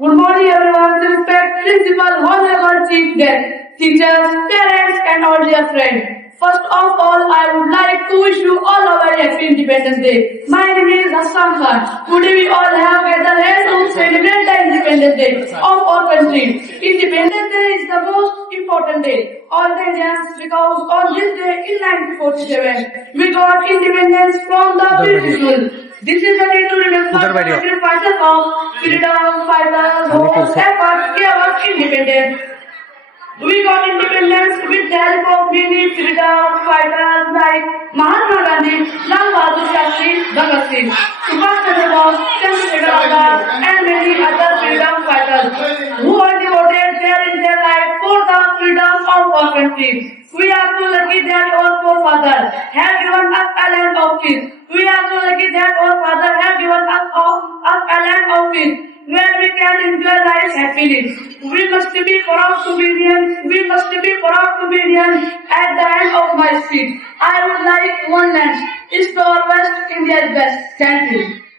Good morning everyone, respect principal, honorable chief guest, teachers, parents and all dear friends. First of all, I would like to wish you all a very happy Independence Day. My name is Hassan Khan. Today we all have gathered here to celebrate the Independence Day of our country. Independence Day is the most important day. All the Indians, because on this day in 1947, we got independence from the British rule. This is the day to remember the freedom fighters of freedom fighters whose efforts gave us independence. We got independence with the help of many freedom fighters like Mahatma Gandhi, Lal Bahadur Shastri, Bhagat Singh, Subhash Chandra Bose, Chandrasekhar Azad, and many other freedom fighters who are devoted their entire life for the freedom of our country. We are so lucky that our forefathers have given us a land of peace. We are so lucky that our fathers have given us a land of peace where we can enjoy life happily. We must be proud to be Indian. We must be proud to be Indian. At the end of my speech, I would like one land. East or West, India is best. Thank you.